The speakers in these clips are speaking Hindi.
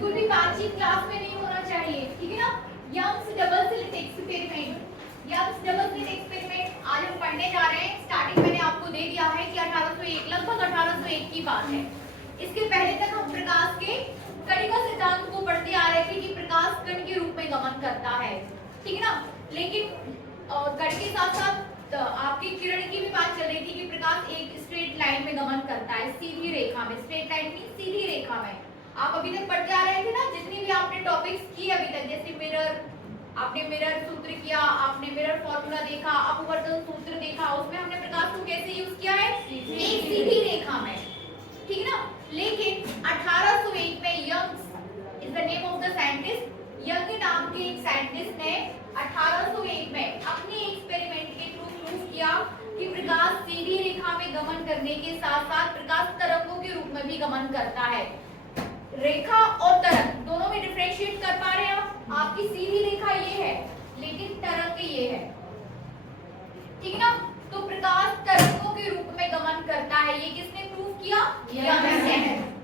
बिल्कुल भी बातचीत क्लास में नहीं होना चाहिए, ठीक है ना। Young's double slit experiment, Young's double slit experiment आज हम पढ़ने जा रहे हैं। स्टार्टिंग मैंने आपको दे दिया है कि 1801, लगभग 1801 की बात है। इसके पहले तक हम प्रकाश के कणिका सिद्धांत को पढ़ते आ रहे थे कि प्रकाश कण के रूप में गमन करता है, ठीक है ना। लेकिन कण के साथ साथ आपकी किरण की भी बात चल रही थी कि प्रकाश एक स्ट्रेट लाइन में गमन करता है, सीधी रेखा में। स्ट्रेट लाइन मींस सीधी रेखा में। आप अभी तक पढ़ते आ रहे थे ना, जितनी भी आपने टॉपिक्स किए अभी तक, जैसे मिरर, आपने मिरर सूत्र किया, आपने मिरर फॉर्मूला देखा, अपवर्तन सूत्र देखा, उसमें हमने प्रकाश को कैसे यूज किया है, एक सीधी रेखा में, ठीक है ना। लेकिन 1801 में young is the name of the scientist, young नाम के एक साइंटिस्ट ने 1801 में अपने एक्सपेरिमेंट के थ्रू प्रूव किया कि प्रकाश सीधी रेखा में गमन करने के साथ साथ प्रकाश तरंगों के रूप में भी गमन करता है। रेखा और तरंग दोनों में डिफरेंशिएट कर पा रहे हैं आप? आपकी सीधी रेखा ये है लेकिन तरंग ये है, ठीक है ना। तो प्रकाश तरंगों के रूप में गमन करता है, ये किसने प्रूव किया? यंग ने।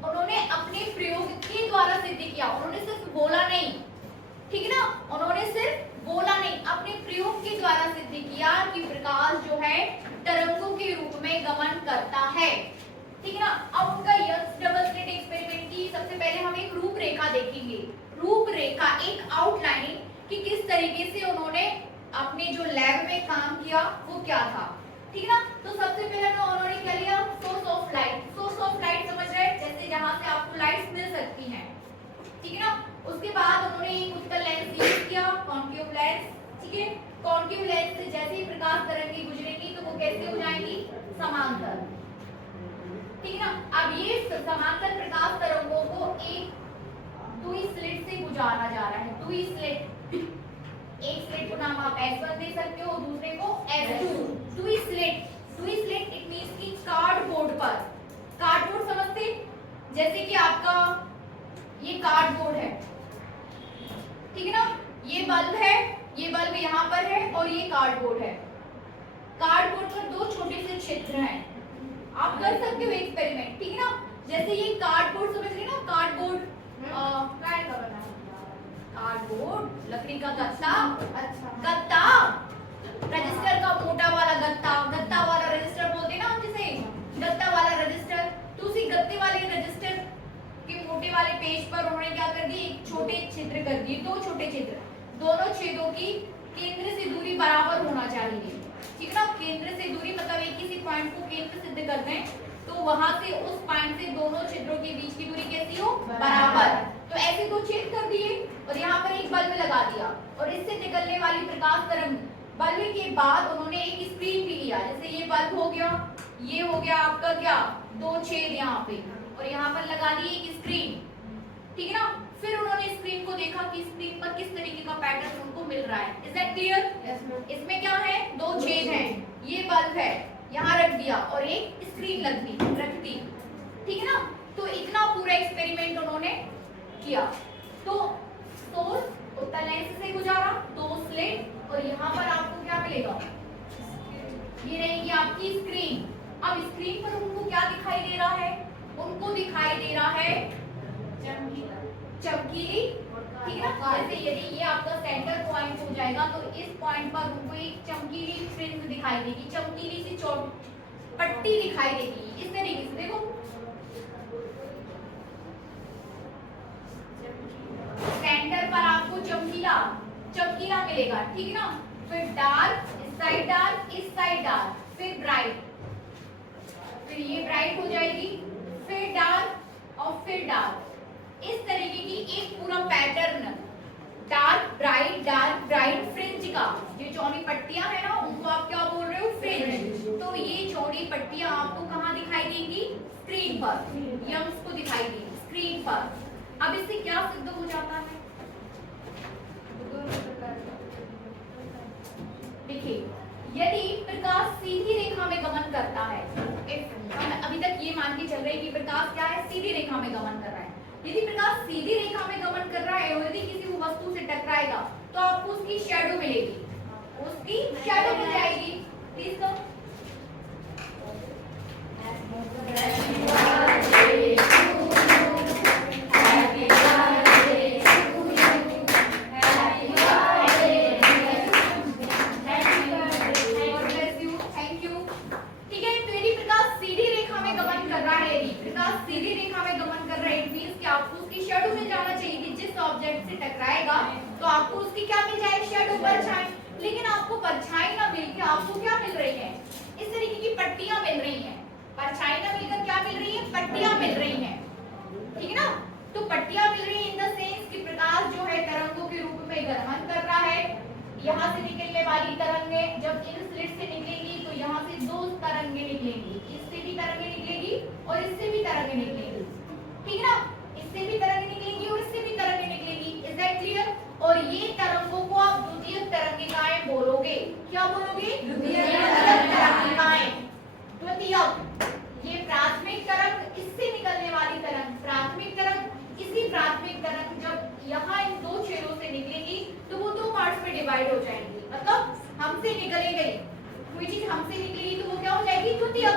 उन्होंने अपने प्रयोग के द्वारा सिद्ध किया, उन्होंने सिर्फ बोला नहीं, ठीक है ना, उन्होंने सिर्फ बोला नहीं, अपने प्रयोग के द्वारा सिद्ध किया कि प्रकाश जो है तरंगों के रूप में गमन करता है, ठीक है ना। अब उनका यंग डबल स्लिट एक्सपेरिमेंट की सबसे पहले हम एक रूपरेखा देखेंगे। रूपरेखा, एक आउटलाइन कि किस तरीके से उन्होंने अपने जो लैब में काम किया वो क्या था, ठीक है ना। तो सबसे पहले उन्होंने क्या लिया, source of light. Source of light समझ रहे हैं, जैसे जहां से आपको लाइट्स मिल सकती हैं, ठीक है ना। उसके बाद उन्होंने एक उत्तल लेंस यूज किया, कॉन्केव लेंस, ठीक है। कॉन्केव लेंस से जैसे ही प्रकाश तरंगें गुजरेंगी तो वो कैसे हो जाएंगी, समांतर, ठीक है ना। अब ये समांतर प्रकाश तरंगों को एक दुई स्लिट से गुजारा जा रहा है। दुई स्लिट, एक स्लिट को नाम आप S1 दे सकते हो, दूसरे को S2। दुई स्लिट, दुई स्लिट इट मींस कि कार्डबोर्ड पर, कार्डबोर्ड समझते, जैसे कि आपका ये कार्डबोर्ड है, ठीक है ना। ये बल्ब है, ये बल्ब यहाँ पर है और ये कार्डबोर्ड है। कार्डबोर्ड पर दो छोटे से छिद्र हैं, आप कर सकते हो एक्सपेरिमेंट, ठीक है ना। जैसे ये कार्डबोर्ड समझ रहे ना, कार्डबोर्ड का बना, कार्डबोर्ड लकड़ी का गत्ता, अच्छा गत्ता, रजिस्टर का मोटा वाला गत्ता, गत्ता वाला रजिस्टर बोलते हैं ना हम जिसे, गत्ता वाला रजिस्टर। तो उसी गत्ते वाले रजिस्टर के मोटे वाले पेज पर उन्होंने क्या कर दी, एक छोटे छिद्र कर दिए, दो छोटे छिद्र। दोनों छेदों की केंद्र से दूरी बराबर होना चाहिए, ठीक है ना। केंद्र से दूरी मतलब एक किसी पॉइंट को केंद्र सिद्ध कर दें तो वहां से उस पॉइंट से दोनों छिद्रों के बीच की दूरी कैसी हो, बराबर। तो ऐसे दो छेद कर दिए और यहाँ पर एक बल्ब लगा दिया और इससे निकलने वाली प्रकाश तरंग, बल्ब के बाद उन्होंने एक स्क्रीन भी लिया, जैसे ये बल्ब हो गया, ये हो गया आपका क्या, दो छेद यहाँ पे, और यहाँ पर लगा दी एक स्क्रीन, ठीक है ना। फिर उन्होंने स्क्रीन को देखा कि स्क्रीन पर किस तरीके का पैटर्न उनको मिल रहा है। Is that clear? इसमें क्या है, दो छेद हैं, ये बल्ब है, यहाँ रख दिया और एक स्क्रीन रख दी, ठीक है ना। तो इतना पूरा एक्सपेरिमेंट उन्होंने किया। तो सोर्स उत्तल लेंस से गुजारा, दो स्लिट, और यहाँ पर आपको क्या मिलेगा, ये रहेगी आपकी स्क्रीन। अब स्क्रीन पर उनको क्या दिखाई दे रहा है, उनको दिखाई दे रहा है चमकीली, ठीक है ना। जैसे यदि ये आपका सेंटर पॉइंट हो जाएगा तो इस पॉइंट पर उनको एक चमकीली फ्रिंज दिखाई देगी, चमकीली सी पट्टी दिखाई देगी, इस तरीके से देखो, सेंटर पर आपको चमकीला चमकीला मिलेगा, ठीक है ना। फिर डार्क, इस साइड डार्क, इस साइड डार्क, फिर ब्राइट, फिर ये ब्राइट हो जाएगी, फिर डार्क और फिर डार्क, इस तरीके की एक पूरा पैटर्न, डार्क ब्राइट फ्रिंज का। ये चौड़ी पट्टियां है ना, उनको आप क्या बोल रहे हो, फ्रिंज। तो ये चौड़ी पट्टियां आपको कहाँ दिखाई देंगी, स्क्रीन पर, यंग्स को दिखाई देंगी स्क्रीन पर। अब इससे क्या सिद्ध हो जाता है, देखिए, यदि प्रकाश सीधी रेखा में गमन करता है, हम अभी तक ये मान के चल रहे हैं कि प्रकाश क्या है, सीधी रेखा में गमन कर रहा है। यदि प्रकाश सीधी रेखा में गमन कर रहा है और यदि किसी वस्तु से टकराएगा तो आपको उसकी शैडो मिलेगी, उसकी शैडो मिल जाएगी। Please come. Happy birthday to you. Happy birthday प्रकाश सीधी रेखा में गमन कर रहा है, इट मींस कि आपको उसकी शैडो मिल जाना चाहिए कि जिस ऑब्जेक्ट से टकराएगा तो आपको उसकी क्या मिल जाए, शैडो, परछाई। लेकिन आपको परछाई ना मिलकर आपको क्या मिल रही है, इस तरीके की पट्टियां मिल रही हैं। परछाई ना मिलकर क्या मिल रही है, पट्टियां मिल रही हैं, ठीक है ना। तो पट्टियां मिल रही है इन द सेंस कि प्रकाश जो है तरंगों के रूप में गमन कर रहा है। यहाँ से निकलने वाली तरंगें जब इन स्लिट से निकलेंगी तो यहाँ से दो तरंगें निकलेंगी, इससे भी तरंगें निकलेगी और इससे भी तरंगें निकलेंगी, ठीक है ना। इससे भी तरंगें निकलेंगी और इससे भी तरंगें निकलेंगी, इज दैट क्लियर। और ये तरंगों को आप द्वितीयक तरंगिकाएं बोलोगे, क्या बोलोगे, द्वितीयक तरंगिकाएं। द्वितीयक, ये प्राथमिक तरंग, इससे निकलने वाली तरंग प्राथमिक तरंग, इसी प्राथमिक तरंग जब यहाँ इन दो छेदों से निकलेगी तो वो दो पार्ट्स में डिवाइड हो जाएंगी। मतलब हमसे निकले गई कोई चीज हमसे निकलेगी तो वो क्या हो जाएगी, द्वितीयक।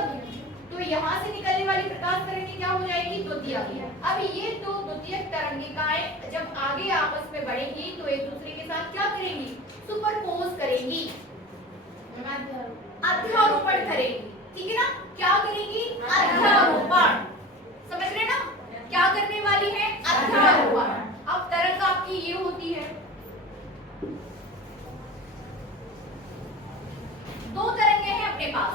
तो यहाँ से निकलने वाली प्रकाश तरंग क्या हो जाएगी, द्वितीयक। अब ये दो द्वितीयक तरंगिकाएं जब आगे आपस में बढ़ेंगी तो एक दूसरे के साथ क्या करेंगी, सुपरपोज करेंगी, अध्यारोपण करेंगी, ठीक है ना। क्या करेंगी, अध्यारोपण, समझ रहे ना, क्या करने वाली है, अध्यारोपण। अब तरंग आपकी ये होती है, दो तरंगें हैं अपने पास,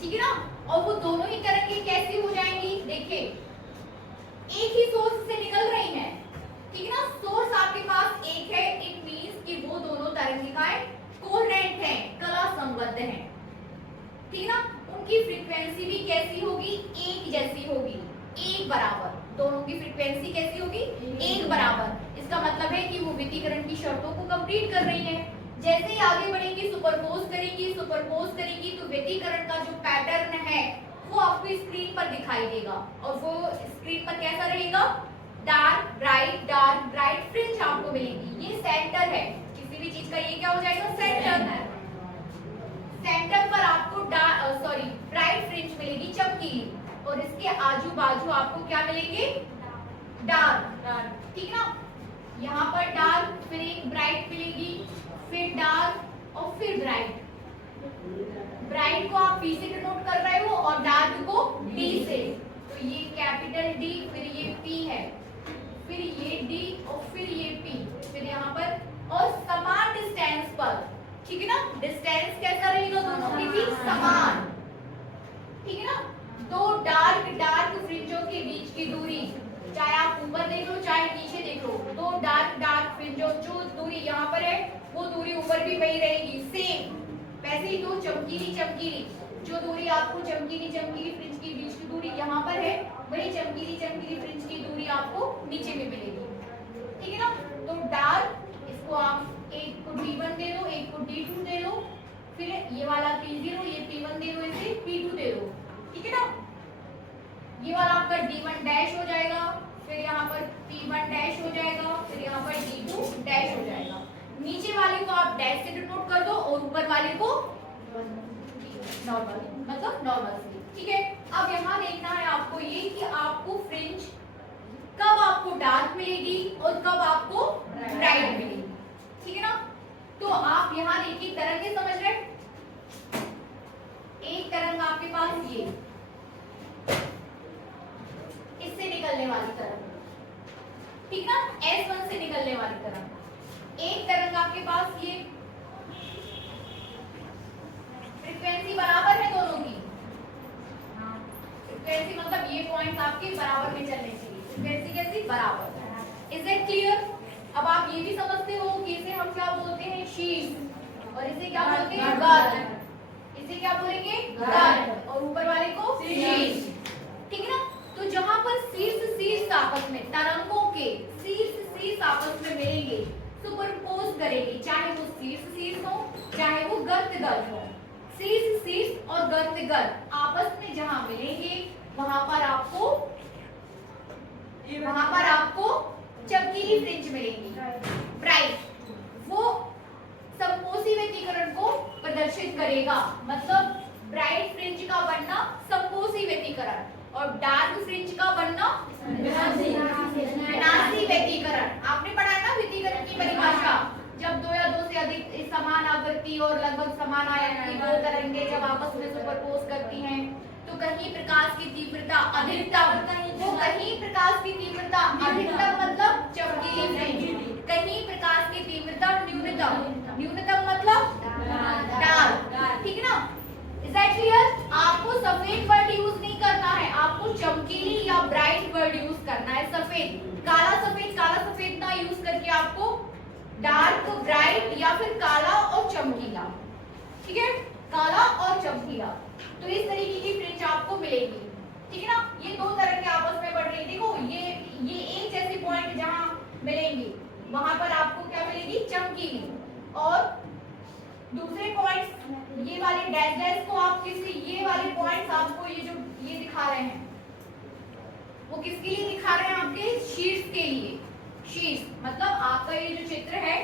ठीक है ना। और वो दोनों ही तरंगें कैसी हो जाएंगी, देखिए एक ही सोर्स से निकल रही हैं, ठीक है ना। सोर्स आपके पास एक है, इट मींस कि वो दोनों तरंगिकाएं कोहेरेंट हैं, कला संबद्ध हैं, ठीक है ना। उनकी फ्रीक्वेंसी भी कैसी होगी, एक जैसी होगी, एक बराबर। दोनों की फ्रीक्वेंसी कैसी होगी, एक बराबर। इसका मतलब है कि वो वितीकरण की शर्तों को कंप्लीट कर रही है। जैसे ही आगे बढ़ेंगी सुपरपोज करेंगी, सुपरपोज करेंगी तो व्यतिकरण का जो पैटर्न है वो आपको स्क्रीन पर दिखाई देगा। और वो स्क्रीन पर कैसा रहेगा, डार्क ब्राइट फ्रिंज आपको मिलेगी। ये सेंटर है किसी भी चीज का, ये क्या हो जाएगा, सेंटर है। सेंटर पर आपको ब्राइट फ्रिंज मिलेगी, चमकीली, और इसके आजू बाजू आपको क्या मिलेंगे, डार्क, ठीक है ना। यहाँ पर डार्क, फिर एक ब्राइट मिलेगी, फिर डार्क और फिर ब्राइट। ब्राइट को आप बी से डिनोट कर रहे हो और डार्क को डी से। तो ये कैपिटल डी, फिर ये पी है, फिर ये डी और फिर ये पी, फिर यहाँ पर और समान डिस्टेंस पर, ठीक है ना। डिस्टेंस कैसा रहेगा दोनों के बीच, समान, ठीक है ना। दो डार्क फ्रिंजों के बीच की दूरी, चाहे आप ऊपर देख लो चाहे नीचे देख लो, दो डार्क फ्रिंजों जो दूरी यहाँ पर है वो दूरी ऊपर भी वही रहेगी, सेम। वैसे ही दो चमकीली जो दूरी आपको चमकीली फ्रिंज के बीच की दूरी यहाँ पर है, वही चमकीली फ्रिंज की दूरी आपको नीचे भी मिलेगी, ठीक है ना। तो डार्क, इसको आप एक को D1 दे दो, एक को D2 दे दो, फिर ये वाला P0, ये P1 दे दो, इसे P2 दे दो, ठीक है ना। ये वाला आपका D1 डैश हो जाएगा, फिर यहाँ पर P1 डैश हो जाएगा, फिर यहाँ पर D2 डैश हो जाएगा। नीचे वाले को आप डैश से डिनोट कर दो और ऊपर वाले को नॉर्मल, मतलब नॉर्मल, ठीक है। अब यहाँ देखना है आपको ये कि आपको फ्रिंज कब आपको डार्क मिलेगी और कब आपको ब्राइट मिलेगी, ठीक है ना। तो आप यहाँ देखिए तरंगे समझ रहे, एक तरंग आपके पास ये इससे निकलने वाली तरंग, ठीक ना, S1 से निकलने वाली तरंग। एक तरंग आपके पास ये फ्रीक्वेंसी बराबर है दोनों की, फ्रीक्वेंसी मतलब ये पॉइंट्स आपके बराबर में चलने चाहिए, फ्रीक्वेंसी कैसी, बराबर। Is it clear. अब आप ये भी समझते हो कि इसे हम क्या बोलते हैं, शीर्ष, और इसे क्या बोलते हैं, गर्द। इसे क्या बोलेंगे, गर्द, और ऊपर वाले को शीर्ष, ठीक है ना। तो जहां पर शीर्ष आपस में, तरंगों के शीर्ष आपस में मिलेंगे, सुपरपोज करेंगे, चाहे वो शीर्ष हो चाहे वो गर्द हो, शीर्ष और गर्द आपस में जहां मिलेंगे वहां पर आपको चमकीली फ्रिंज मिलेंगी, ब्राइट। वो संपोषी व्यतिकरण को प्रदर्शित करेगा, मतलब ब्राइट फ्रिंज का बनना संपोषी व्यतिकरण और डार्क फ्रिंज का बनना विनाशी व्यतिकरण। आपने पढ़ा है ना व्यतिकरण की परिभाषा, जब दो या दो से अधिक समान आवृत्ति और लगभग समान आयाम की दो तरंगें जब आपस में सुपरपोज करती हैं तो कहीं प्रकाश की तीव्रता अधिकतम, इज दैट क्लियर? आपको सफेद वर्ड यूज नहीं करना है, आपको चमकीली या ब्राइट वर्ड यूज करना है। सफेद, काला सफेद ना यूज करके आपको डार्क, ब्राइट या फिर काला और चमकीला, ठीक है, काला और चमकीला। तो इस तरीके की फ्रिंज आपको मिलेगी, ठीक है ना। ये दो तरह के आपस में बढ़ रही, देखो ये एक जैसे पॉइंट जहां मिलेंगे वहां पर आपको क्या मिलेगी, चमकीली, और दूसरे पॉइंट्स ये वाले डैश डैश को आप किसी, ये वाले पॉइंट्स आपको ये जो ये दिखा रहे हैं वो किसके लिए दिखा रहे हैं, आपके शीर्ष के लिए। शीर्ष मतलब आपका ये जो चित्र है,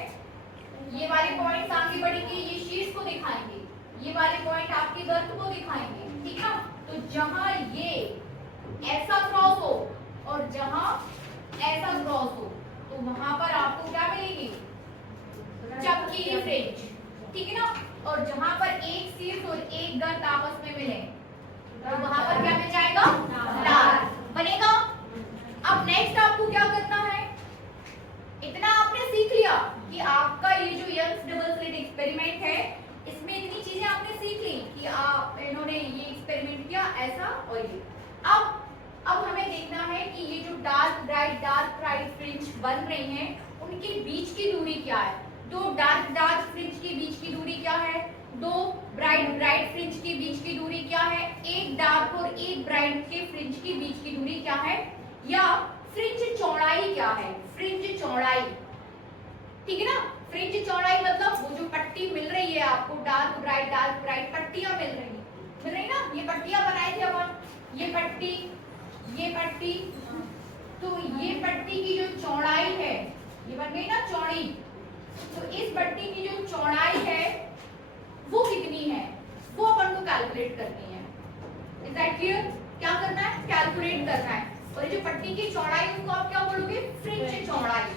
ये वाले पॉइंट्स आगे बढ़ेंगे, ये शीर्ष को दिखाएंगे, ये वाले पॉइंट आपके गर्त को दिखाएंगे, ठीक है। तो जहां ये ऐसा क्रॉस हो और जहां ऐसा क्रॉस हो तो वहां पर आपको क्या मिलेगी, चमकीली फ्रिंज, ठीक है ना। और जहां पर एक शीर्ष और एक गर्त आपस में मिले तो वहां पर क्या मिल जाएगा, डार्क बनेगा। अब नेक्स्ट आपको क्या करना है, इतना आपने सीख लिया कि आपका ये जो यंग्स डबल स्लिट एक्सपेरिमेंट है इसमें इतनी चीजें आपने सीख ली कि आप इन्होंने ये एक्सपेरिमेंट किया ऐसा और ये। अब हमें देखना है कि ये जो डार्क ब्राइट फ्रिंज बन रही हैं उनके बीच की दूरी क्या है। दो डार्क फ्रिंज के बीच की दूरी क्या है, दो ब्राइट फ्रिंज के बीच की दूरी क्या है, एक डार्क और एक ब्राइट के फ्रिंज के बीच की दूरी क्या है, या फ्रिंज चौड़ाई क्या है, फ्रिंज चौड़ाई, ठीक है ना। फ्रिंज चौड़ाई मतलब वो जो पट्टी मिल रही है आपको, डार्क ब्राइट पट्टियां मिल रही ना, ये पट्टियां बनाई थी अपन, ये पट्टी, तो ये पट्टी की जो चौड़ाई है ये बन गई ना चौड़ी, तो इस पट्टी की जो चौड़ाई है वो कितनी है वो अपन को कैलकुलेट करनी है। Is that clear? क्या करना है, कैलकुलेट करना है। और ये जो पट्टी की चौड़ाई उसको आप क्या बोलोगे, फ्रिंज चौड़ाई,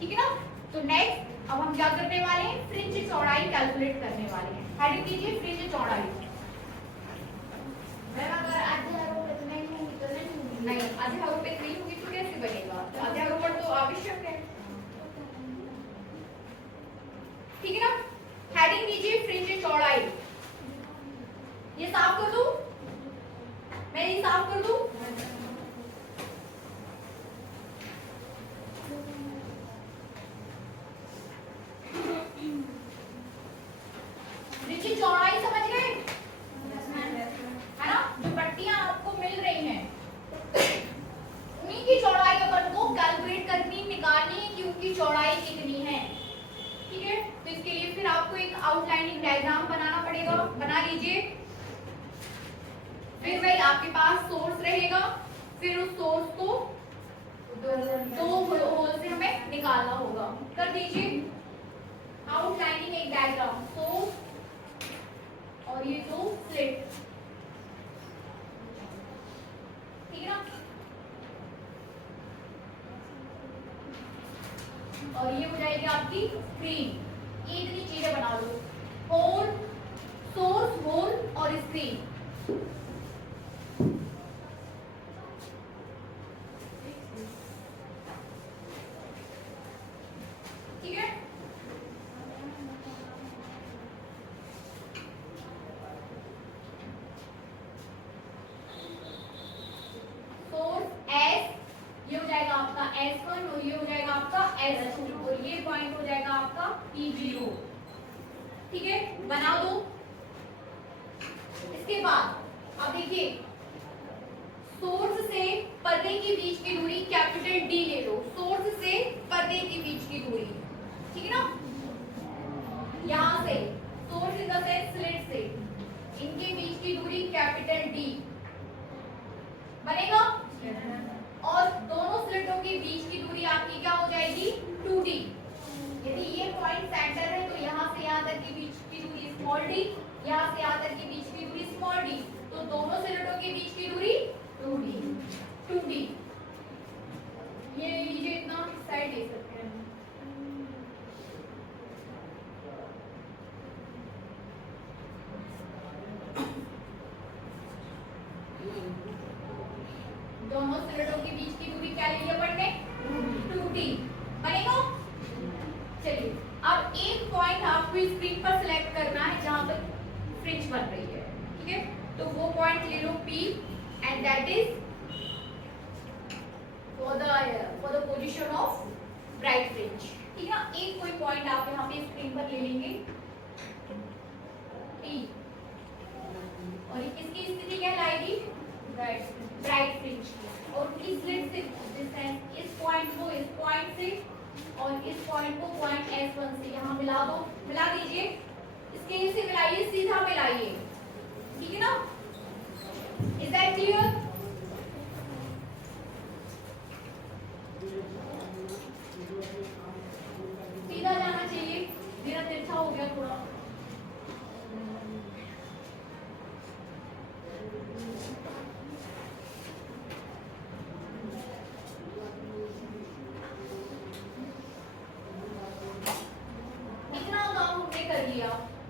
ठीक है ना। तो नेक्स्ट अब हम क्या करने वाले हैं, फ्रिंज चौड़ाई कैलकुलेट करने वाले हैं। हेडिंग कीजिए फ्रिंज चौड़ाई। मैम अगर आधे आरोपित नहीं होंगी तो नहीं, आधे आरोपित नहीं होगी तो कैसे बनेगा, आधे आरोपण तो आवश्यक है, ठीक है ना। हेडिंग कीजिए फ्रिंज चौड़ाई। ये साफ कर दूं, मैं ये साफ कर दूं, फ्रिंज चौड़ाई समझ गए, है ना। जो पट्टियां आपको मिल रही हैं उन्हीं की चौड़ाई अपन को कैलकुलेट करनी, निकालनी है कि उनकी चौड़ाई कितनी है, ठीक है। तो इसके लिए फिर आपको एक आउटलाइनिंग डायग्राम बनाना पड़ेगा, बना लीजिए। फिर भाई आपके पास सोर्स रहेगा, फिर उस सोर्स को दो होल से हमें निकालना होगा, कर दीजिए आउटलाइनिंग एक डायग्राम, सोर्स और ये दो स्लिट, ठीक है ना। और ये हो जाएगी आपकी स्क्रीन। ये इतनी चीजें बना लो, होल, सोर्स, होल और स्क्रीन, ठीक है। सोर्स एस, ये हो जाएगा आपका S1 और ये हो जाएगा आपका S2 और ये पॉइंट हो जाएगा आपका P0, ठीक है, बना दो। इसके बाद अब देखिए सोर्स से पर्दे के बीच की दूरी कैपिटल D ले लो, सोर्स से पर्दे के बीच की दूरी, ठीक है ना। यहां से source in the sense slit से इनके बीच की दूरी कैपिटल D बनेगा, और दोनों स्लिटों के बीच की दूरी आपकी क्या हो जाएगी, 2D। यदि ये पॉइंट सेंटर है तो यहाँ से यहाँ तक के बीच की दूरी स्मॉल d, यहाँ से यहाँ तक के बीच की दूरी स्मॉल d, तो दोनों स्लिटों के बीच की दूरी 2D। ये लीजिए, इतना साइड ले सकते हैं। दोनों स्लिटों के बीच की दूरी क्या ली अपन ने, 2D बनेगा। चलिए अब एक पॉइंट आपको स्क्रीन पर सिलेक्ट करना है जहां पर फ्रिंज बन रही है, ठीक है, तो वो पॉइंट ले लो P and that is for the position of bright fringe. ठीक है ना, एक कोई पॉइंट आप यहाँ पे स्क्रीन पर ले लेंगे P, और किसकी स्थिति कहलाएगी, ब्राइट फ्रिंज की। और किस स्लिट से डिस्टेंस, इस पॉइंट को इस पॉइंट से और इस पॉइंट को पॉइंट S1 से यहाँ मिला दो, मिला दीजिए, इसके से मिलाइए, सीधा मिलाइए, ठीक है ना, इज दैट क्लियर? सीधा जाना चाहिए, मेरा तिरछा हो गया थोड़ा।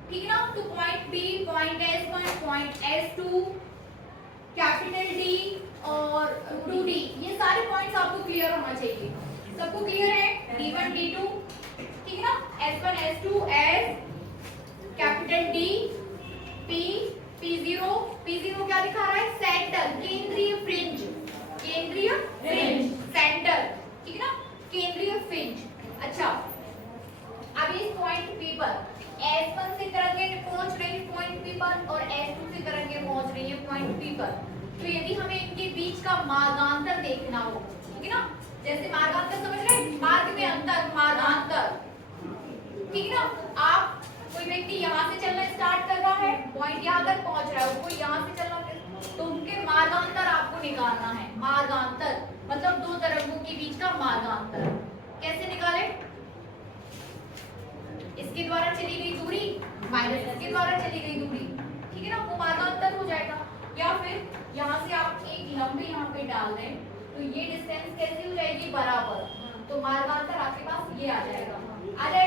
ठीक है ना, तो point P, point S1, point S2, capital D और 2D, ये सारे पॉइंट्स आपको क्लियर होना चाहिए। सबको क्लियर है? D1, D2, ठीक है ना, S1, S2, S, capital D, P, P0, P0 क्या दिखा रहा है, सेंटर, केंद्रीय फ्रिंज, केंद्रीय फ्रिंज, सेंटर, ठीक है ना, केंद्रीय फ्रिंज। अच्छा, अब इस पॉइंट P पर S1 से तरंगे पहुंच रही है पॉइंट P पर और S2 से तरंगे पहुंच रही है पॉइंट P पर, तो यदि हमें इनके बीच का मार्गांतर देखना हो, ठीक है ना, जैसे मार्गांतर समझ रहे हैं, मार्ग में अंतर, मार्गांतर, ठीक है ना, आप कोई व्यक्ति यहाँ से चलना स्टार्ट कर रहा है, पॉइंट यहाँ तक पहुंच रहा है, उसको यहाँ से चलना, तो उनके मार्गांतर आपको निकालना है। मार्गांतर मतलब दो तरंगों के बीच का मार्गांतर। कैसे निकाले? इसके द्वारा चली गई दूरी माइनस इसके द्वारा चली गई दूरी, ठीक है ना, वो मार्गांतर हो जाएगा। या फिर यहाँ से आप एक लंब यहाँ पे डाल दें तो ये डिस्टेंस कैसी हो जाएगी, बराबर, तो मार्गांतर आपके पास ये आ जाएगा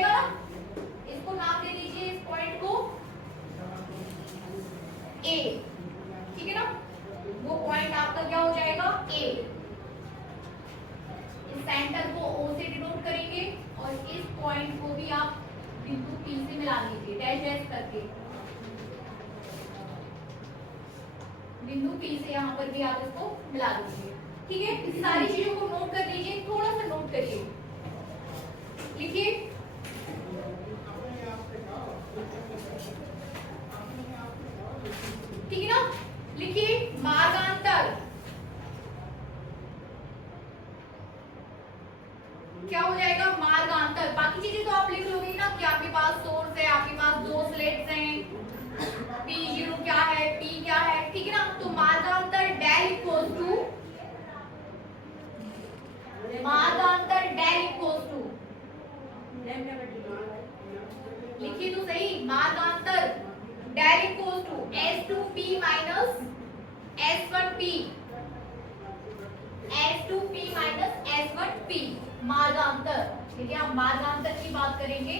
ना। इसको नाम दे दीजिए, इस पॉइंट को A, ठीक है ना, वो पॉइंट आपका क्या हो जाएगा, A। इस सेंटर को O से डिनोट करेंगे और इस पॉइंट को भी आप बिंदु P से मिला लीजिए, डैश डैश करके बिंदु P से यहाँ पर भी आप इसको मिला दीजिए, ठीक है। इस सारी चीजों को नोट कर लीजिए, थोड़ा सा नोट करिए, लिखिए, ठीक है ना, लिखिए मार्गांतर क्या हो जाएगा, मार्गांतर। बाकी चीजें तो आप लिख लोगे ना कि आपके पास सोर्स है, आपके पास दो स्लेट्स हैं, P0 क्या है, P क्या है, ठीक है ना, तो मार्गांतर डेल इक्वल्स टू, मार्गांतर डेल इक्वल्स टू, लिखिए तो सही, मार्गांतर del equals to S2P minus S1P, S2P minus S1P, मार्गांतर। यदि आप मार्गांतर की बात करेंगे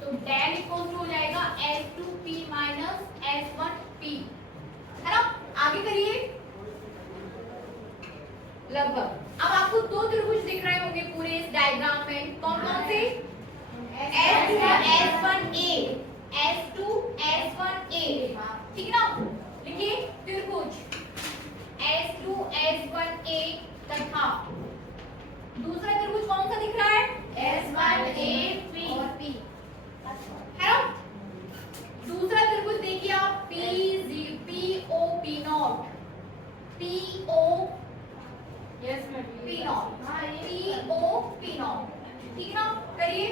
तो डेल इक्वल हो जाएगा S2P माइनस S1P, है ना। आगे करिए, लगभग। अब आपको दो त्रिभुज दिख रहे होंगे पूरे इस डायग्राम में, कौन कौन से, S2 S1A, S2 S1A, ठीक है ना, लिखिए त्रिभुज S2 S1A तथा दूसरा त्रिभुज कौन सा दिख रहा है, S1A और P, है ना। दूसरा त्रिभुज देखिए आप, PO P0, PO PO P0, ठीक है ना, करिए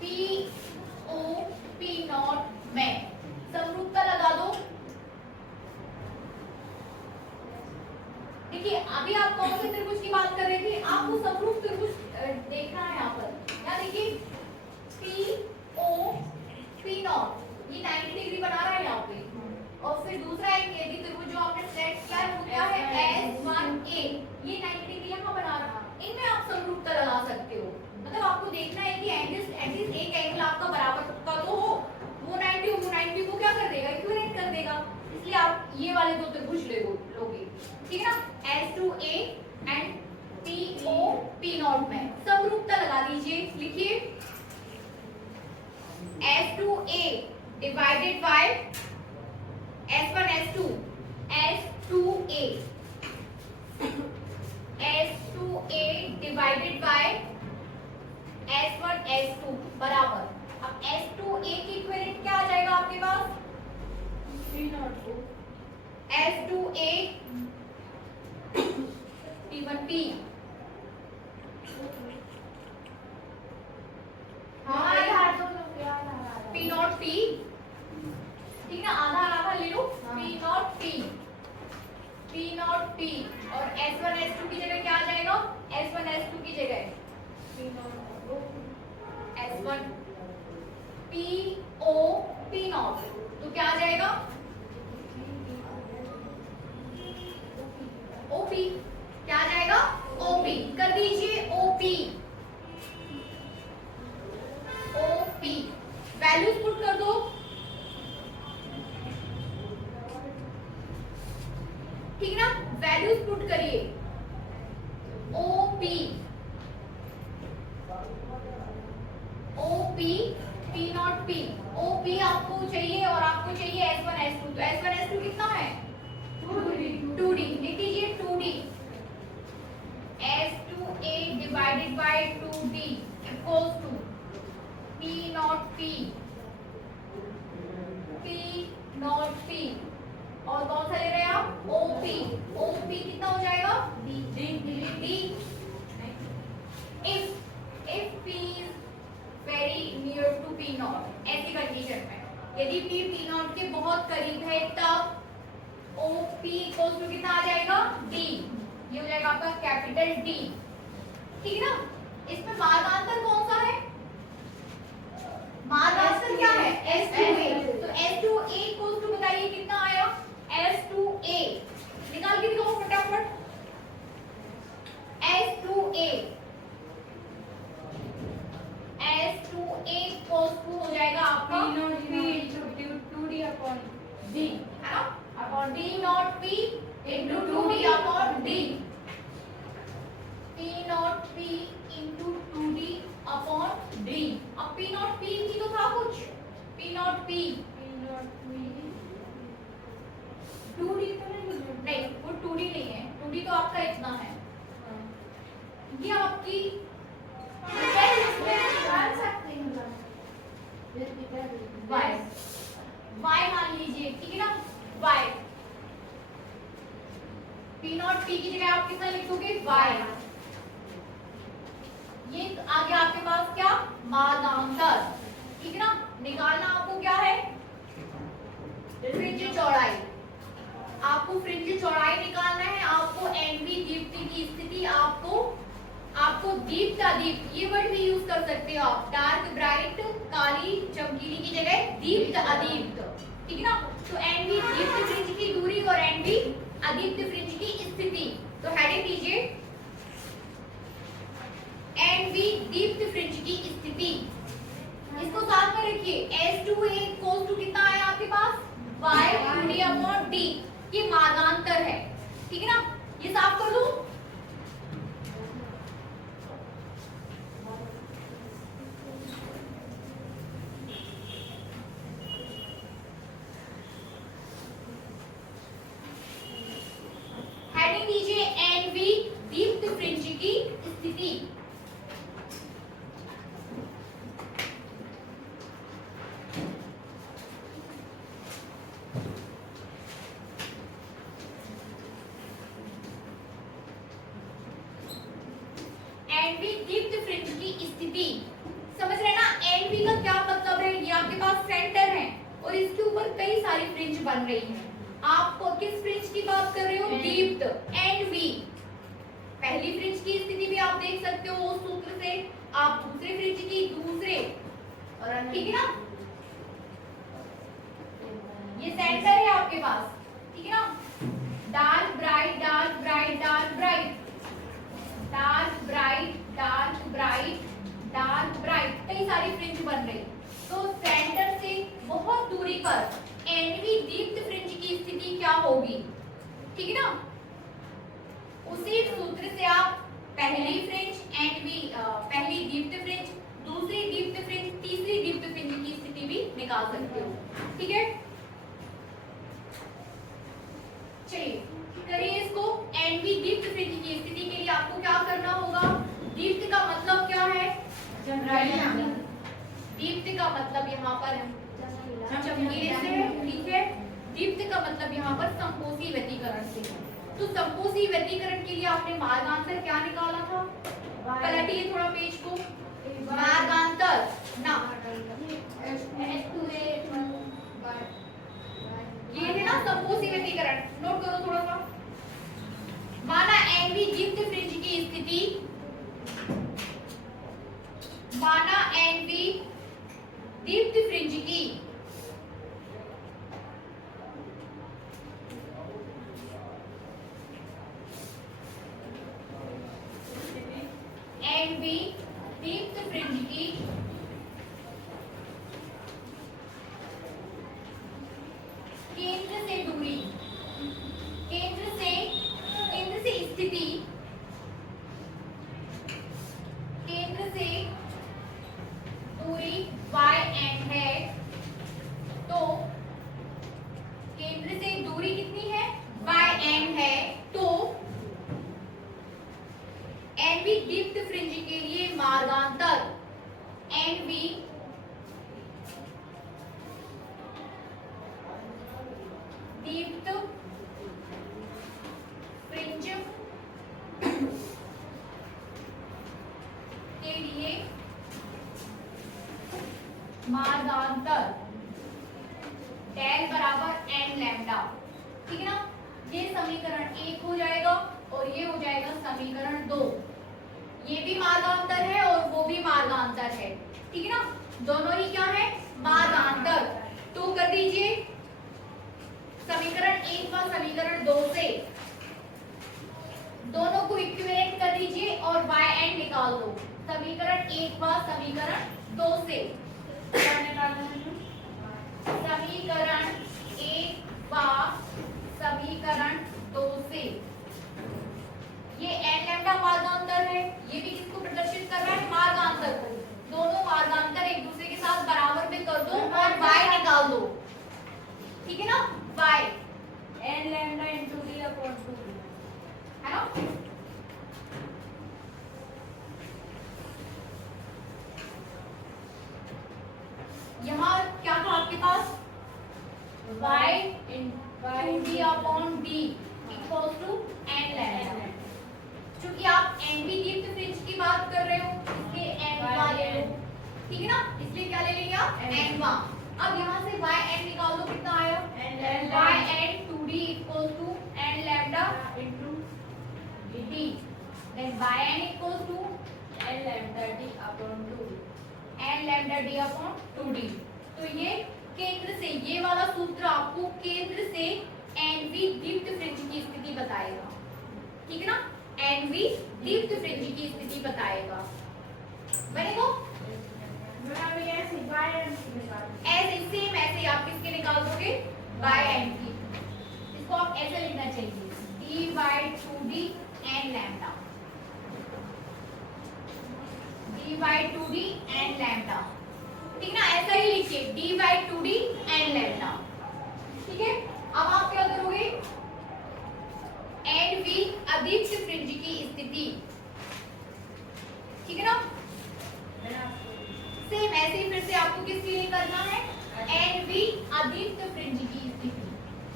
PO P0 में समरूपता लगा दो। देखिए अभी आप कौन से त्रिभुज की बात कर रहे थे, आपको समरूप त्रिभुज देखना है यहाँ पर। यहाँ देखिए PO P0 ये 90 डिग्री बना रहा है यहाँ पे, और फिर दूसरा एक यदि त्रिभुज जो आपने सेट किया है वो क्या है, S1A, ये 90 डिग्री यहाँ बना रहा है। इनमें आप समरूपता लगा सकते हो, मतलब आपको देखना है कि एटलीस्ट एक एंगल आपका बराबर का तो हो, वो 90 को क्या कर देगा, इक्विवेलेंट कर देगा, इसलिए आप ये वाले दो त्रिभुज लोगे, ठीक है ना, S2A एंड PO P0 में समरूपता लगा दीजिए। लिखिए S2A divided bye P P naught P, ठीक ना, आधा आधा ले लो, P नॉट P और S1 S2 की जगह क्या आ जाएगा, S1 S2 की जगह S1 P O P not, तो क्या आ जाएगा OP, क्या आ जाएगा OP, कर दीजिए OP वैल्यूज पुट कर दो, ठीक ना, वैल्यूज पुट करिए OP P naught P, OP आपको चाहिए और आपको चाहिए S1 S2, तो S1 S2 कितना है 2D, लिख दीजिए 2D, S2A divided by 2D equals to P naught P और कौन सा ले रहे हैं आप OP कितना हो जाएगा D if P is very near to P not, ऐसी कंडीशन में यदि P नॉट के बहुत करीब है तब OP इक्वल्स टू कितना आ जाएगा D, ये हो जाएगा आपका कैपिटल D, ठीक है ना। इसमें मार्गांतर कौन सा है, मार्गांतर क्या है S2A, तो S2A इक्वल्स टू बताइए कितना आया S2A, निकाल के दिखाओ फटाफट, S2A इक्वल्स टू हो जाएगा आपका P अपॉन D, है ना, upon D not P into 2D upon D, P naught P into 2D upon D, अब P नॉट P की तो था कुछ, P नॉट P 2D तो नहीं, वो 2D नहीं है, 2D तो आपका इतना है, ये आपकी y मान लीजिए, ठीक है ना, y P नॉट P की जगह आप कितना लिखोगे y, ये आ गया आपके पास क्या मार्गांतर, ठीक है ना, निकालना आपको क्या है फ्रिंज चौड़ाई, आपको फ्रिंज चौड़ाई निकालना है, आपको एनवी दीप्ति की स्थिति, आपको दीप्त अदीप्त ये वर्ड भी यूज कर सकते हो आप, डार्क ब्राइट काली चमकीली की जगह दीप्त अदीप्त, ठीक है ना, तो एनवी दीप्त फ्रिंज की दूरी और एनवी अदीप्त फ्रिंज की स्थिति, तो हेडिंग लीजिए एनवी दीप्त फ्रिंज की स्थिति, इसको साथ में रखिए S2A इक्वल्स टू कितना आया आपके पास y 2D अपॉन D, ये मार्गांतर है, ठीक है ना, ये साफ कर दो, हेडिंग लीजिए एनवी दीप्त फ्रिंज की स्थिति, एनवी दीप्त फ्रिंज की स्थिति, समझ रहे हैं ना, एनवी का क्या मतलब है, ये आपके पास सेंटर है और इसके ऊपर कई सारी फ्रिंज बन रही हैं, आप किस फ्रिंज की बात कर रहे हो दीप्त एनवी, पहली फ्रिंज की स्थिति भी आप देख सकते हो उस सूत्र से, आप दूसरे फ्रिंज की दूसरे, और ठीक है ना, ये सेंटर है आपके पास, ठीक है ना, dark bright dark bright dark bright dark bright dark bright dark bright, कई सारी फ्रिंज बन रही, तो सेंटर से बहुत दूरी पर एनवी दीप्त फ्रिंज की स्थिति क्या होगी, ठीक है ना, उसी सूत्र से आप पहली फ्रिंज एनवी पहली दीप्त फ्रिंज, दूसरी दीप्त फ्रिंज, तीसरी दीप्त फ्रिंज की स्थिति भी निकाल सकते हो, ठीक है, चलिए करिए इसको, एनवी दीप्त फ्रिंज की स्थिति के लिए आपको क्या करना होगा, दीप्त का मतलब क्या है दीप्त का मतलब यहाँ पर चमकीले से, ठीक है, दीप्त का मतलब यहाँ पर संकोची व्यतिकरण से, तो संपोषी व्यतीकरण के लिए आपने मार्गांतर क्या निकाला था? पलटिए थोड़ा पेज को। मार्गांतर ना ये है ना संपोषी व्यतीकरण, नोट करो थोड़ा सा। माना एनवी दीप्त फ्रिंज की स्थिति, माना एनवी दीप्त फ्रिंज की एनवी दीप्त फ्रिंज की केंद्र से दूरी, केंद्र से स्थिति, केंद्र से दूरी yn है, तो केंद्र से दूरी कितनी है? yn है, तो एनवी दीप्त फ्रिंज के लिए मार्गांतर एनवी दीप्त फ्रिंज के लिए मार्गांतर डेल बराबर एन लैम्डा, ठीक है ना। ये समीकरण 1 हो जाएगा और ये हो जाएगा समीकरण 2। ये भी मार्गांतर है और वो भी मार्गांतर है, ठीक है ना। दोनों ही क्या है? मार्गांतर। तो कर दीजिए समीकरण 1 व समीकरण 2 से दोनों को इक्विवेलेंट कर दीजिए और yn निकाल दो। समीकरण 1 व समीकरण 2 से समीकरण 1 व समीकरण 2 से ये एन लैम्डा मार्गांतर है, ये भी किसको प्रदर्शित कर रहा है? मार्गांतर को। दोनों मार्गांतर एक दूसरे के साथ बराबर में कर दो और y निकाल दो, ठीक है ना। y n lambda into d upon 2 है ना। यहाँ क्या था आपके पास? y in two d upon d equals to n lambda. क्योंकि आप एनवी दीप्त फ्रिंज की बात कर रहे हो इसलिए एन ले लो, ठीक है ना। इसलिए क्या ले लेंगे आप? एन। अब यहाँ से yn निकाल दो, कितना आया? yn 2d equals to n lambda into d, then yn equals to n lambda d upon 2 n lambda d upon 2d। तो ये केंद्र से, ये वाला सूत्र आपको केंद्र से एनवी दीप्त फ्रिंज की स्थिति बताएगा, ठीक है ना। एनवी दीप्त फ्रिंज की स्थिति बताएगा, बनेगा ऐसे सेम ऐसे आप किसके निकाल दोगे? yn की। इसको आप ऐसे लिखना चाहिए dy/2d n lambda, dy/2d n lambda, ठीक ना। ऐसा ही लिखिए dy/2d n लैम्डा, ठीक है। अब आप क्या करोगे? एनवी अदीप्त फ्रिंज की स्थिति, ठीक है ना। सेम ऐसे ही फिर से आपको किसके लिए करना है? एनवी अदीप्त फ्रिंज की स्थिति।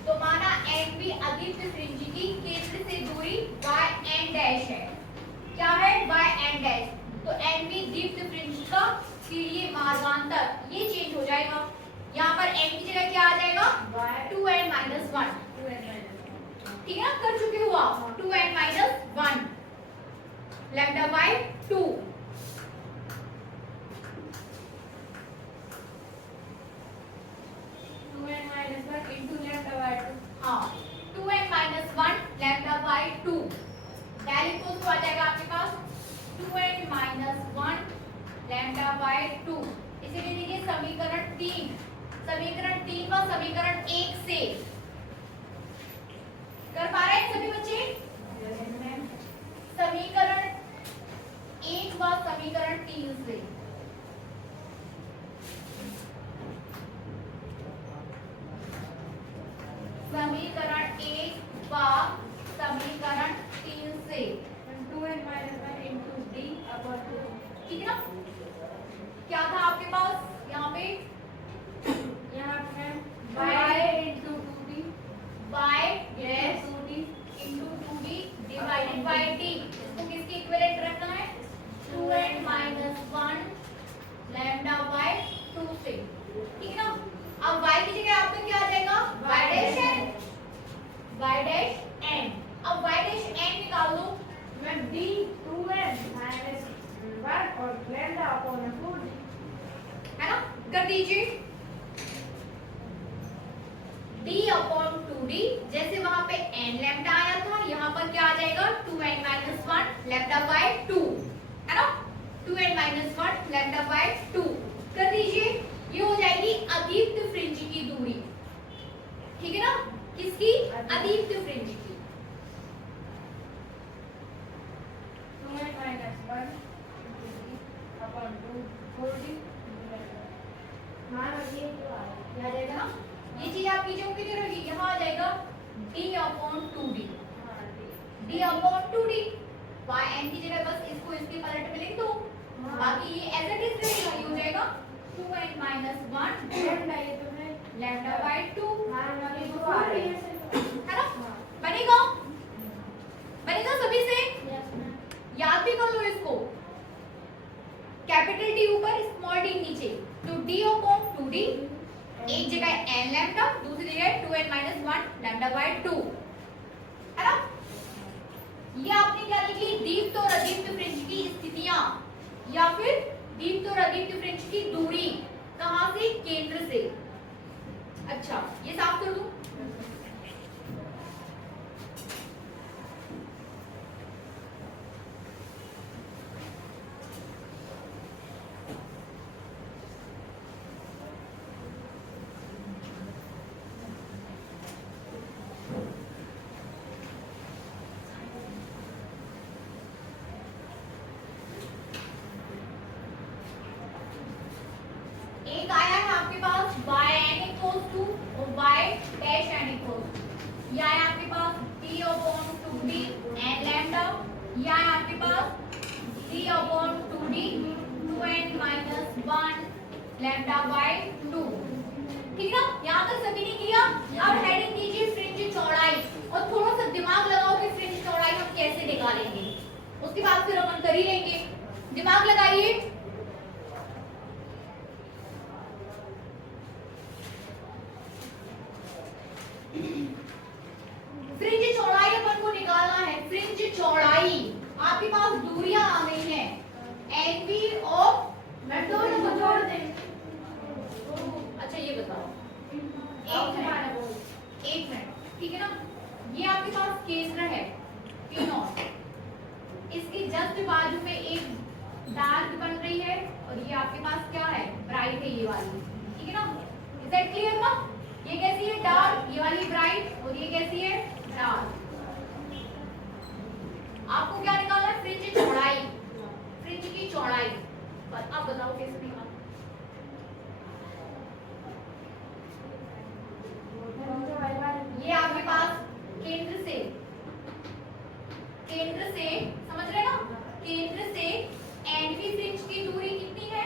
तो माना एनवी अदीप्त फ्रिंज की केंद्र से दूरी yn डैश है, क्या है? yn dash. तो एनवी दीप्त फ्रिंज का के लिए मार्गांतर ये चेंज हो जाएगा, यहाँ पर n की जगह क्या आ जाएगा? 2n-1, ठीक है ना। कर चुके हो आप 2n-1 लैम्डा बाय 2, हाँ 2n-1 lambda by 2 del equal to आ जाएगा आपके पास 2n-1 लैम्डा बाय 2। इसीलिए देखिए समीकरण 3 व समीकरण 1 से कर पा रहे हैं सभी बच्चे? समीकरण 1 व समीकरण 3 से समीकरण 1 व समीकरण 3 से 2n-1 into d upon 2, ठीक है ना। क्या था आपके पास यहाँ पे? यहाँ पे y into 2d y yes 2d into अब y की जगह आपका क्या आ जाएगा y dash n, y dash n। अब y डैश n निकाल दो, मैं d 2n minus 1 और lambda upon 2d है ना, कर दीजिए d अपॉन 2d, जैसे वहां पे n लैम्डा आया था यहाँ पर क्या आ जाएगा 2n माइनस 1 लैम्डा बाय 2, है ना, 2n माइनस 1 लैम्डा बाय 2 कर दीजिए। ये हो जाएगी अदीप्त फ्रिंज की दूरी, ठीक है ना, किसकी अदीप्त फ्रिंज की। 2n minus 1 upon 2d मान ये जो आ जाएगा ना, ये चीज आपकी जो किधर होगी यहाँ आ जाएगा d अपॉन 2d, d अपॉन 2d y n की जगह बस इसको इसके पलट में लिख दो, बाकी ये एज इट इज रहेगा, ये हो जाएगा 2n माइनस 1 lambda ये तो है लैम्डा बाय 2, मान ये तो आ रही है ना, बनेगा बनेगा सभी से। याद भी कर लो इसको, कैपिटल D ऊपर स्मॉल d नीचे, तो d अपॉन 2d, एक जगह n लैम्डा दूसरी जगह 2n माइनस 1 लैम्डा बाय 2, है ना। ये आपने क्या लिख ली, दीप्त और अदीप्त फ्रिंज की स्थितियां या फिर दीप्त और अदीप्त फ्रिंज की दूरी, कहां से, केंद्र से। अच्छा ये साफ कर दूं, एक आया है आपके पास yn इक्वल्स टू और y dash n equals to, ये आया आपके पास d अपॉन 2d n लैम्डा, ये आया आपके पास d अपॉन 2d 2n minus 1 lambda by 2, ठीक है ना, यहाँ तक सभी ने किया। अब हेडिंग दीजिए फ्रिंज चौड़ाई, और थोड़ा सा दिमाग लगाओ कि फ्रिंज चौड़ाई हम कैसे निकालेंगे, उसके बाद फिर अपन कर ही लेंगे, दिमाग लगाइए। फ्रिंज चौड़ाई अपन को निकालना है, फ्रिंज चौड़ाई आपके पास दूरियां आ गई हैं NB और मैं दोनों को जोड़ दे अच्छा ये बताओ एक मिनट, ठीक है ना, ये आपके पास केंद्र है P0, इसके जस्ट बाजू में एक डार्क बन रही है और ये आपके पास क्या है ब्राइट है ये वाली, ठीक है ना, इज दैट क्लियर ना। ये कैसी है डार्क, ये वाली ब्राइट, और ये कैसी है डार्क। आपको क्या निकालना है, फ्रिंज चौड़ाई, फ्रिंज की चौड़ाई, बस आप बताओ कैसे निकालना। ये आपके पास केंद्र से समझ रहे ना, केंद्र से एनवी फ्रिंज की दूरी कितनी है,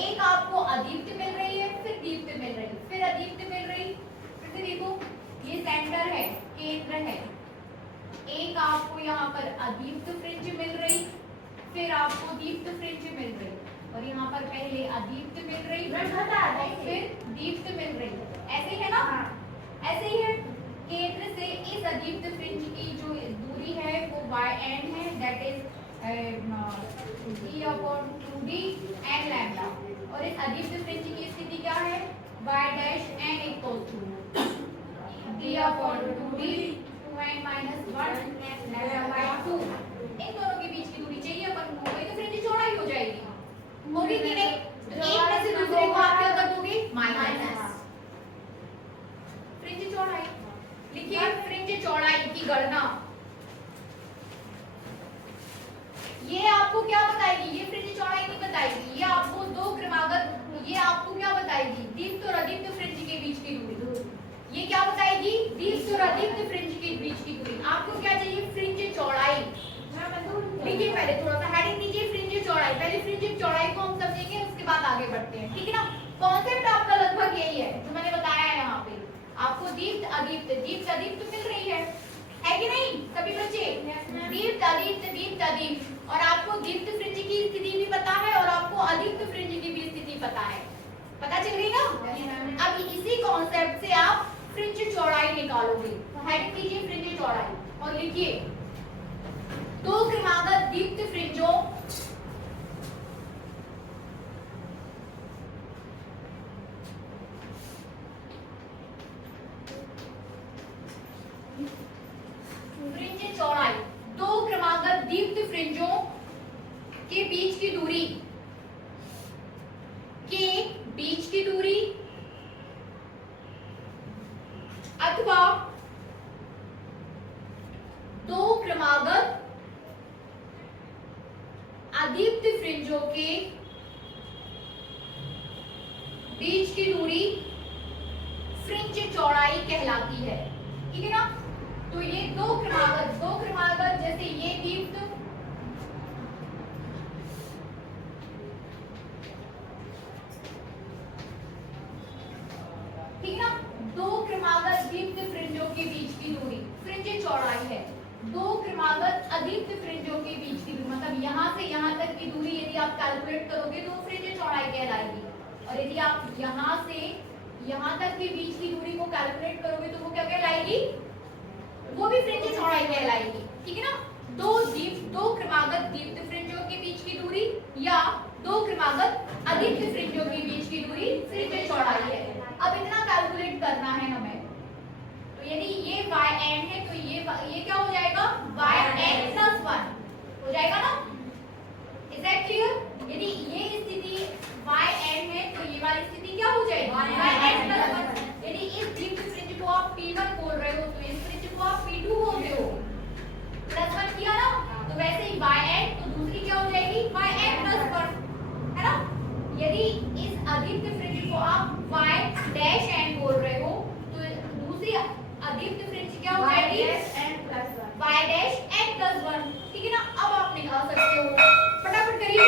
एक आपको अदीप्त मिल रही है, फिर दीप्त मिल रही है, फिर अदीप्त मिल रही, फिर से देखो ये सेंटर है, केंद्र है, एक आपको यहाँ पर अदीप्त फ्रिंज मिल रही, फिर आपको दीप्त फ्रिंज मिल रही, और यहाँ पर पहले अदीप्त मिल रही फिर दीप्त मिल रही, ऐसे है ना, ऐसे ही है। केंद्र से इस अदीप्त फ्रिंज की जो दूरी है वो yn है, दैट इज d अपॉन 2d n लैम्डा, और इस अदीप्त फ्रिंज की स्थिति क्या है y dash n equal to d अपॉन 2d 2n minus 1 lambda by 2। इन दोनों के बीच की दूरी चाहिए अपन को, वही तो फ्रिंज चौड़ाई हो जाएगी, होगी कि नहीं, एक में से दूसरे को आप क्या कर दोगे माइनस। फ्रिंज चौड़ाई लिखिए, फ्रिंज चौड़ाई की गणना ये आपको क्या बताएगी, ये फ्रिंज चौड़ाई नहीं बताएगी, ये आपको दो क्रमागत, ये आपको क्या बताएगी, दीप्त और अदीप्त फ्रिंज के बीच की दूरी, ये क्या बताएगी, दीप्त और अदीप्त फ्रिंज के बीच की दूरी। आपको क्या चाहिए, फ्रिंज चौड़ाई। देखिए पहले थोड़ा सा हेडिंग दीजिए फ्रिंज चौड़ाई, पहले फ्रिंज चौड़ाई को हम समझेंगे, उसके बाद आगे बढ़ते हैं, ठीक है ना। कॉन्सेप्ट आपका लगभग यही है जो मैंने बताया है, यहाँ पे आपको दीप्त अदीप्त मिल रही है कि नहीं सभी बच्चे, दीप्त अदीप्त, और आपको दीप्त फ्रिंज की स्थिति भी पता है और आपको अदीप्त फ्रिंज की भी स्थिति पता है पता चल गई ना। अब इसी कॉन्सेप्ट से आप फ्रिंज चौड़ाई निकालोगे। तो हेडिंग कीजिए फ्रिंज चौड़ाई और लिखिए दो क्रमागत दीप्त फ्रिंजों फ्रिंज चौड़ाई, दो क्रमागत दीप्त फ्रिंजों के बीच की दूरी अथवा दो क्रमागत अदीप्त फ्रिंजों के बीच की दूरी फ्रिंज चौड़ाई कहलाती है। ठीक है ना। तो ये दो क्रमागत जैसे ये दीप्त ठीक है ना, दो क्रमागत दीप्त फ्रिंजों के बीच की दूरी फ्रिंज चौड़ाई है। दो क्रमागत अदीप्त फ्रिंजों के बीच की दूरी मतलब यहां से यहां तक की दूरी यदि आप कैलकुलेट करोगे तो फ्रिंज चौड़ाई कहलाएगी, और यदि आप यहां से यहां तक के बीच की दूरी को कैलकुलेट करोगे तो वो क्या कहलाएगी, वो भी फ्रिंज चौड़ाई कहलाएगी। ठीक है ना। दो क्रमागत दीप्त फ्रिंजों के बीच की दूरी या दो क्रमागत अदीप्त फ्रिंजों के बीच की दूरी फ्रिंज चौड़ाई है। अब इतना कैलकुलेट करना है हमें। तो यदि ये yn है तो ये क्या हो जाएगा, yn प्लस 1 हो जाएगा ना। Is that clear. यदि ये स्थिति yn है तो ये वाली स्थिति क्या हो जाएगी, yn प्लस 1। यदि इस दीप्त फ्रिंज को आप p1 बोल रहे हो तो इस फ्रिंज को आप p2 बोलते हो, प्लस 1 किया ना। तो वैसे ही yn तो दूसरी क्या हो जाएगी, yn प्लस 1 है ना। यदि इस अदीप्त फ्रिंज को आप y डैश n बोल रहे हो तो दूसरी अदीप्त फ्रिंज क्या हो जाएगी, y डैश n प्लस 1। ठीक है ना। अब आप निकाल सकते हो, फटाफट करिए,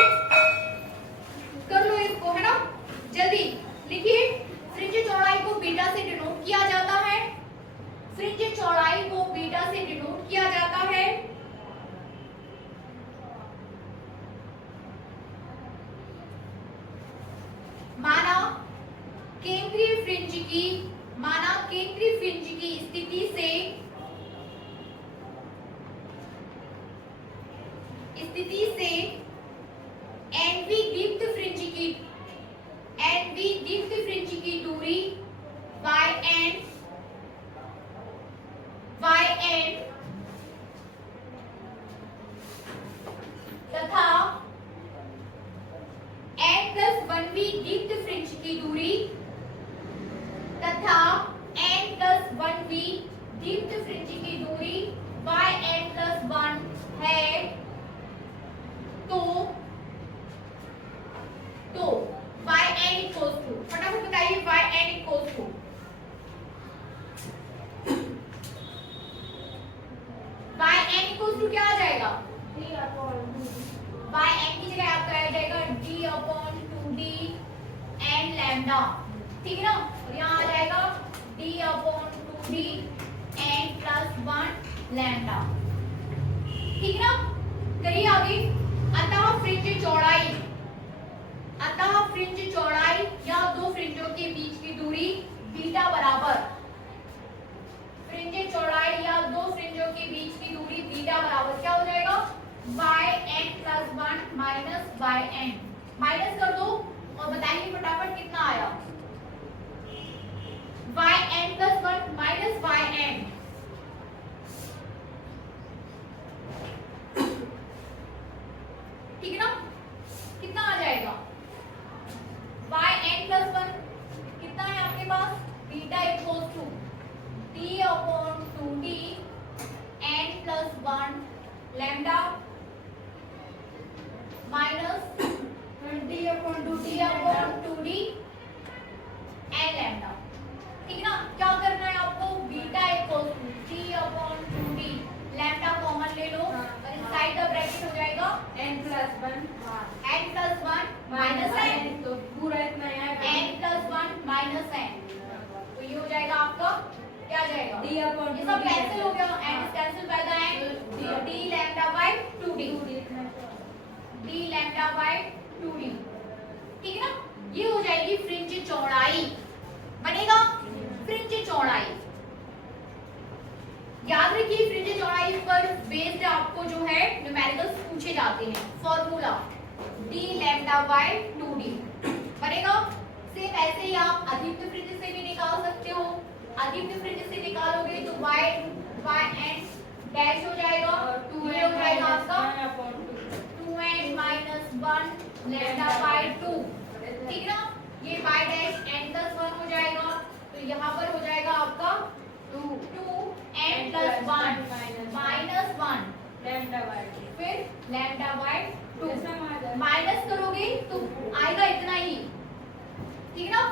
कर लो इसको, है ना। जल्दी लिखिए फ्रिंज चौड़ाई को बीटा से डिनोट किया जाता है। फ्रिंज चौड़ाई को बीटा से डिनोट किया जाता है माना केंद्रीय फ्रिंज की स्थिति से एनवी दीप्त फ्रिंज की दूरी yn तथा n+1v दीप्त फ्रिंज की दूरी तथा n+1v दीप्त फ्रिंज की दूरी yn+1 है तो yn इक्वल्स टू, फटाफट बताइए yn इक्वल्स टू क्या आ जाएगा, yn की जगह आपका आ जाएगा d/2d n लैम्डा। ठीक है ना। और यहाँ आ जाएगा d/2d n प्लस 1 लैम्डा। ठीक है ना। करिए आगे। अतः फ्रिंज चौड़ाई या दो फ्रिंजों के बीच की दूरी बीटा बराबर, फ्रिंज चौड़ाई या दो फ्रिंजों के बीच की दूरी बीटा बराबर क्या हो जाएगा, yn plus 1 minus yn। Minus कर दो और बताइए फटाफट कितना आया, yn प्लस 1 माइनस yn। ठीक है ना। कितना आ जाएगा, yn प्लस 1 कितना है आपके पास, beta equals to d/2d n plus 1 lambda minus d/2d n lambda. ठीक है ना। क्या करना है आपको, beta equals to d/2d lambda common ले लो और इनसाइड द ब्रैकेट हो जाएगा n+1 माइनस n, तो पूरा इतना आएगा n+1 माइनस n। तो ये हो जाएगा आपका क्या आ जाएगा, ये सब कैंसिल हो गया, n cancel by the n, d lambda by 2d, d lambda by 2d। ठीक है ना। ये हो जाएगी फ्रिंज जाते हैं। Formula d lambda by 2d बनेगा। सेम ऐसे ही आप अदीप्त फ्रिंज से भी निकाल सकते हो। अदीप्त फ्रिंज से निकालोगे तो y एंड डैश हो जाएगा, 2 हो जाएगा आपका 2n माइनस 1 लैम्डा बाय 2, ठीक ना। ये y डैश n प्लस 1 हो जाएगा, तो यहाँ पर हो जाएगा आपका 2n plus 1 minus 1 lambda bye फिर लैम्डा बाय 2 2 माइनस करोगे तो आएगा इतना ही, ठीक ना।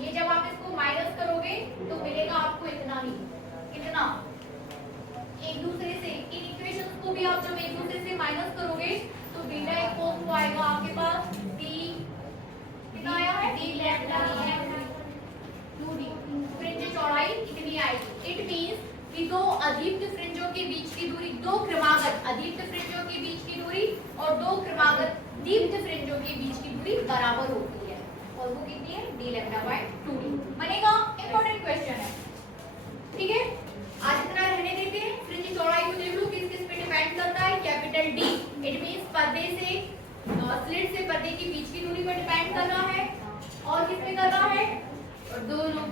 ये जब आप इसको माइनस करोगे तो मिलेगा आपको इतना ही। कितना? एक दूसरे से इन इक्वेशंस को भी आप जब एक दूसरे से माइनस करोगे तो बीटा इक्वल टू आएगा आपके पास d कितना आया है d लैम्डा 2d। फ्रिंज चौड़ाई कितनी आएगी? इट मींस कि दो अदीप्त फ्रिंजों के बीच की दूरी, दो क्रमागत अदीप्त फ्रिंजों के बीच की दूरी और दो क्रमागत दीप्त फ्रिंजों के बीच की दूरी बराबर होती है, और वो कितनी है d लैम्डा बाय 2d बनेगा। इंपॉर्टेंट क्वेश्चन है, ठीक है। आज इतना रहने देते हैं। फ्रिंज चौड़ाई को देख लो किस किस पे डिपेंड करता है। कैपिटल D इट मींस पर्दे से स्लिट से पर्दे के बीच की दूरी पर डिपेंड कर रहा है, और किस पे कर रहा है? दोनों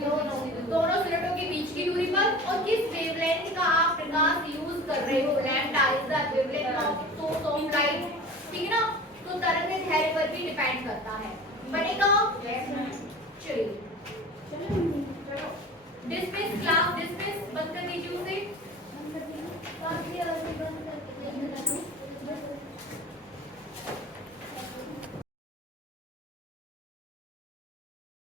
स्लिटों के बीच की दूरी पर, और किस वेवलेंथ का आप प्रकाश यूज कर रहे हो। Lambda is the wavelength of source of light, ठीक है ना। तो तरंग दैर्ध्य पर भी डिपेंड करता है, बनेगा। चलिए